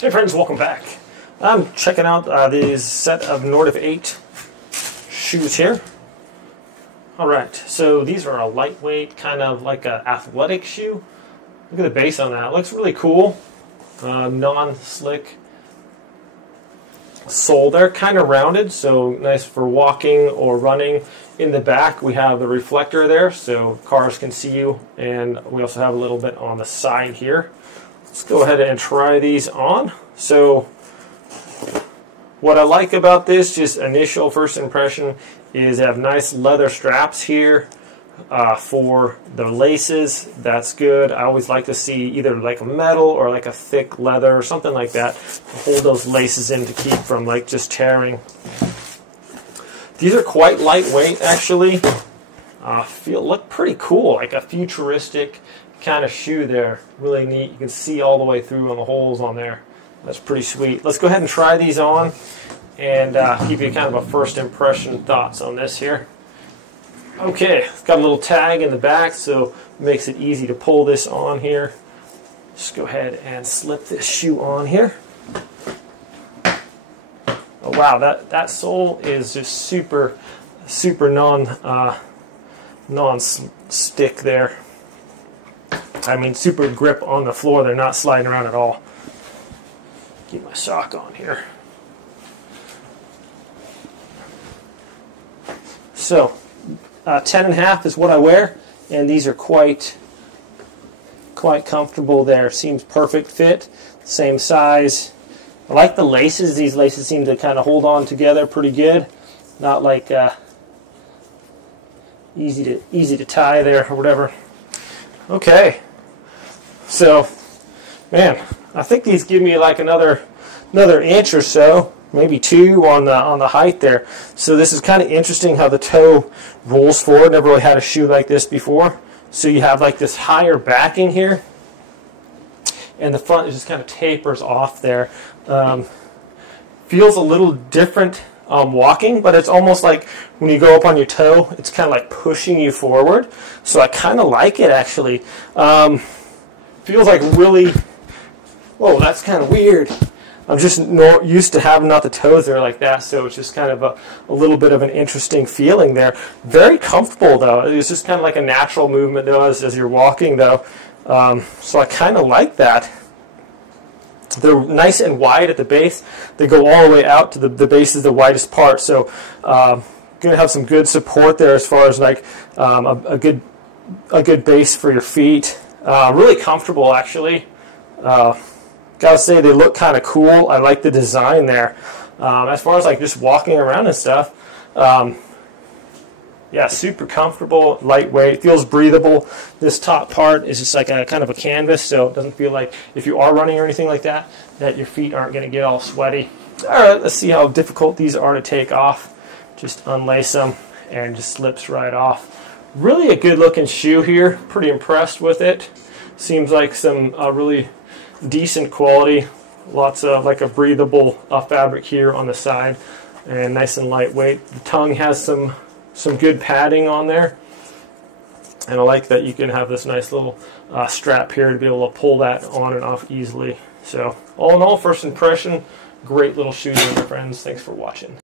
Hey friends, welcome back. I'm checking out this set of Nortiv8 shoes here. Alright, so these are a lightweight, kind of like an athletic shoe. Look at the base on that. It looks really cool. Non-slick sole. They're kind of rounded, so nice for walking or running. In the back we have the reflector there, so cars can see you, and we also have a little bit on the side here. Let's go ahead and try these on. So what I like about this, just initial first impression, is they have nice leather straps here for the laces. That's good. I always like to see either like a metal or like a thick leather or something like that to hold those laces in to keep from like just tearing. These are quite lightweight actually. Look pretty cool, like a futuristic kind of shoe there. Really neat. You can see all the way through on the holes on there. That's pretty sweet. Let's go ahead and try these on and give you kind of a first impression thoughts on this here. Okay, it's got a little tag in the back, so it makes it easy to pull this on here. Just go ahead and slip this shoe on here. Oh wow, that sole is just super non-stick there. I mean, super grip on the floor. They're not sliding around at all. Keep my sock on here. So, 10.5 is what I wear, and these are quite comfortable there. Seems perfect fit, same size. I like the laces. These laces seem to kind of hold on together pretty good. Not like easy to tie there or whatever. Okay. So, man, I think these give me like another inch or so, maybe 2 on the height there. So this is kind of interesting how the toe rolls forward. Never really had a shoe like this before. So you have like this higher backing here, and the front just kind of tapers off there. Feels a little different walking, but it's almost like when you go up on your toe, it's kind of like pushing you forward. So I kind of like it actually. Feels like really, whoa, that's kind of weird. I'm just used to having not the toes there like that, so it's just kind of a little bit of an interesting feeling there. Very comfortable though. It's just kind of like a natural movement though as you're walking though. So I kind of like that. They're nice and wide at the base. They go all the way out to the base is the widest part. So going to have some good support there as far as like a good base for your feet. Really comfortable actually. Gotta say they look kind of cool. I like the design there. As far as like just walking around and stuff, yeah, super comfortable, lightweight, feels breathable. This top part is just like a kind of a canvas, so it doesn't feel like if you are running or anything like that, that your feet aren't going to get all sweaty. All right, let's see how difficult these are to take off. Just unlace them and just slips right off. Really a good looking shoe here. Pretty impressed with it. Seems like some really decent quality. Lots of like a breathable fabric here on the side, and nice and lightweight. The tongue has some good padding on there, and I like that you can have this nice little strap here to be able to pull that on and off easily. So all in all, first impression, great little shoes, my friends. Thanks for watching.